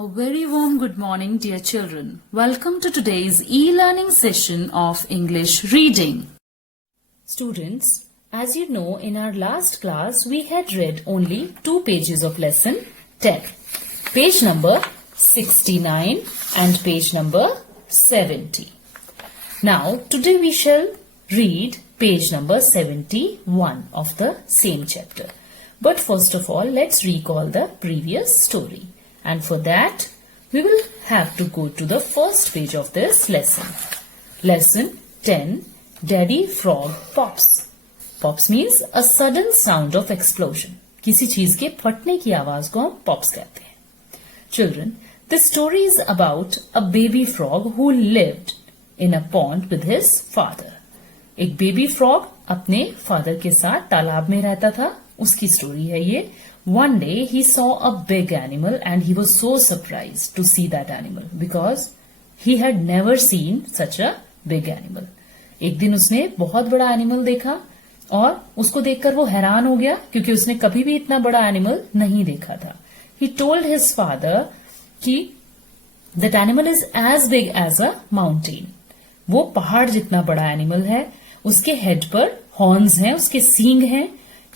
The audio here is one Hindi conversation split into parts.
A very warm good morning, dear children. Welcome to today's e-learning session of English reading. Students, as you know, in our last class, we had read only 2 pages of lesson 10. Page number 69 and page number 70. Now, today we shall read page number 71 of the same chapter. But first of all, let's recall the previous story. And for that, we will have to go to the first page of this lesson. Lesson 10, Daddy Frog Pops. Pops means a sudden sound of explosion. किसी चीज के फटने की आवाज को हम pops कहते हैं. Children, this story is about a baby frog who lived in a pond with his father. एक बेबी फ्रॉग अपने फादर के साथ तालाब में रहता था. उसकी स्टोरी है ये. One day he saw a big animal and he was so surprised to see that animal because he had never seen such a big animal. एक दिन उसने बहुत बड़ा एनिमल देखा और उसको देखकर वो हैरान हो गया क्योंकि उसने कभी भी इतना बड़ा एनिमल नहीं देखा था. He told his father कि that animal is as big as a mountain. वो पहाड़ जितना बड़ा एनिमल है. उसके हेड पर हॉर्न्स हैं, उसके सींग हैं.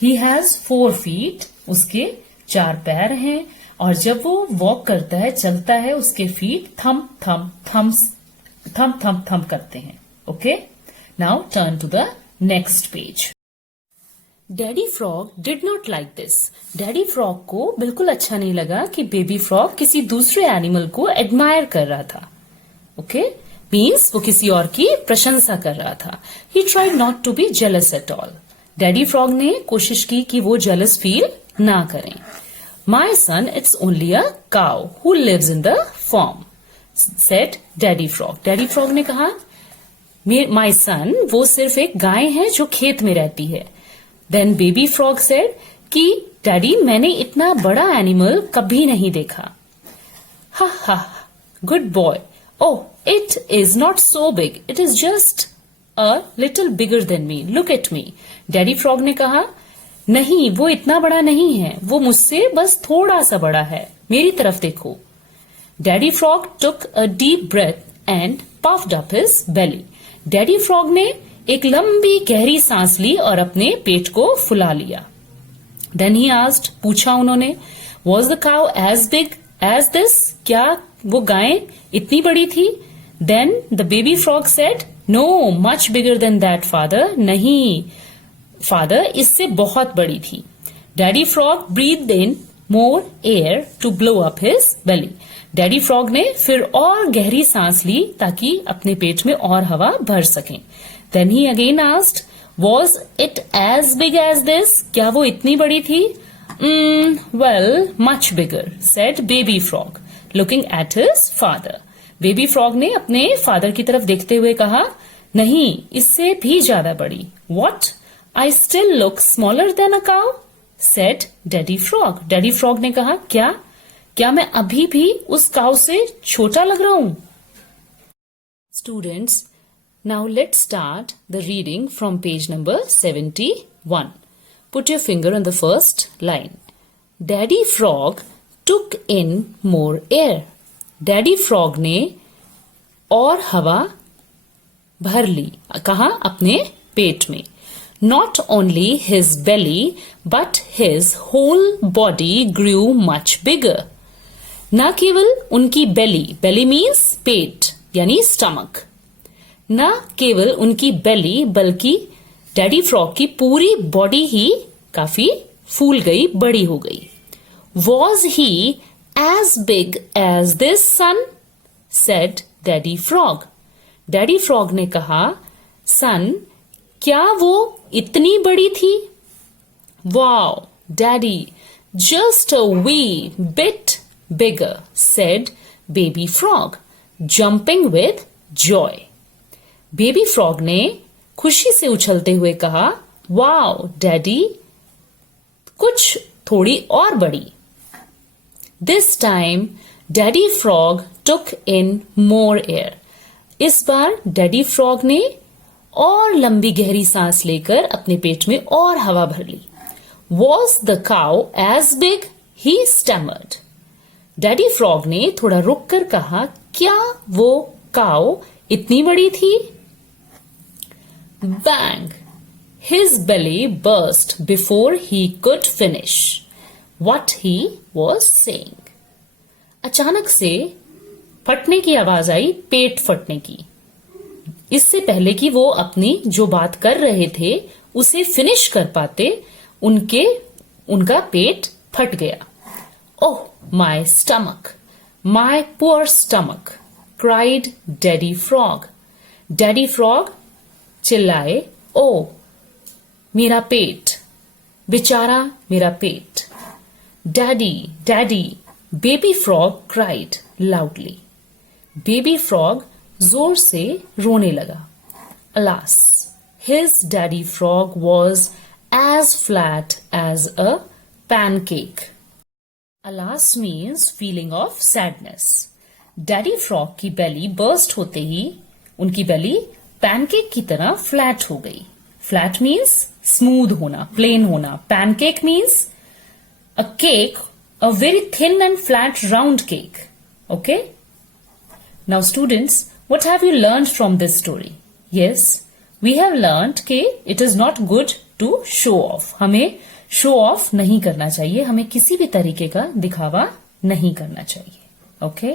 He has 4 feet. उसके 4 पैर हैं और जब वो वॉक करता है, चलता है, उसके फीट थम थम थम करते हैं. Okay, now turn to the next page. Daddy frog did not like this. Daddy frog को बिल्कुल अच्छा नहीं लगा कि बेबी फ्रॉग किसी दूसरे एनिमल को एडमायर कर रहा था. ओके, मीन्स वो किसी और की प्रशंसा कर रहा था. He tried not to be jealous at all. Daddy frog ने कोशिश की कि वो जेलस फील ना करें. My son, it's only a cow who lives in the farm, said daddy frog. Daddy frog ने कहा, माई सन, वो सिर्फ एक गाय है जो खेत में रहती है. देन बेबी फ्रॉग सेड कि डैडी, मैंने इतना बड़ा एनिमल कभी नहीं देखा. हा हा, good boy. Oh, it is not so big, it is just a little bigger than me, look at me. Daddy frog ने कहा, नहीं, वो इतना बड़ा नहीं है, वो मुझसे बस थोड़ा सा बड़ा है, मेरी तरफ देखो. Daddy frog took a deep breath and puffed up his belly. Daddy frog ने एक लंबी गहरी सांस ली और अपने पेट को फुला लिया. देन ही आस्क्ड, पूछा उन्होंने, was the cow as big as this? क्या वो गाय इतनी बड़ी थी? Then the baby frog said, no, much bigger than that father. नहीं फादर, इससे बहुत बड़ी थी. Daddy frog breathe in more air to blow up his belly. Daddy frog ने फिर और गहरी सांस ली ताकि अपने पेट में और हवा भर सकें. Then he again asked, was it as big as this? क्या वो इतनी बड़ी थी? Well, much bigger, said baby frog looking at his father. Baby frog ने अपने फादर की तरफ देखते हुए कहा, नहीं, इससे भी ज्यादा बड़ी. What? I still look smaller than a cow, said Daddy Frog. Daddy Frog ने कहा, क्या मैं अभी भी उस काउ से छोटा लग रहा हूं? Students, now let's start the reading from page number 71. Put your finger on the first line. Daddy Frog took in more air. Daddy Frog ने और हवा भर ली. कहा? अपने पेट में. Not only his belly, but his whole body grew much bigger. न केवल उनकी belly means पेट यानी stomach. न केवल उनकी belly बल्कि डैडी फ्रॉग की पूरी बॉडी ही काफी फूल गई, बड़ी हो गई. Was he as big as this son? said Daddy Frog. Daddy frog ने कहा, सन, क्या वो इतनी बड़ी थी? Wow, Daddy, just a wee bit bigger, said Baby Frog, jumping with joy. Baby Frog ने खुशी से उछलते हुए कहा, Wow, Daddy, कुछ थोड़ी और बड़ी. This time, Daddy Frog took in more air. इस बार डैडी फ्रॉग ने और लंबी गहरी सांस लेकर अपने पेट में और हवा भर ली. Was the cow as big? He stammered. Daddy frog ने थोड़ा रुक कर कहा, क्या वो काऊ इतनी बड़ी थी? Bang! His belly burst before he could finish what he was saying. अचानक से फटने की आवाज आई, पेट फटने की। इससे पहले कि वो अपनी जो बात कर रहे थे उसे फिनिश कर पाते, उनका पेट फट गया। Oh, my stomach, my poor stomach, cried daddy frog. Daddy frog चिल्लाए, ओ मेरा पेट, बेचारा मेरा पेट। Daddy, daddy, baby frog cried loudly. Baby frog जोर से रोने लगा। Alas, his daddy frog was as flat as a pancake. Alas means feeling of sadness. Daddy frog की बेली बर्स्ट होते ही उनकी बेली पैनकेक की तरह फ्लैट हो गई। फ्लैट मीन्स स्मूथ होना, प्लेन होना। Pancake means a cake, a very thin and flat round cake. Okay? Now students, what have you learned from this story? Yes, we have learned कि it is not good to show off. हमें show off नहीं करना चाहिए, हमें किसी भी तरीके का दिखावा नहीं करना चाहिए. Okay?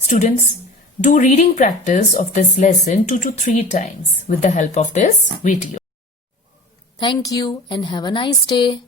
Students, do reading practice of this lesson 2 to 3 times with the help of this video. Thank you and have a nice day.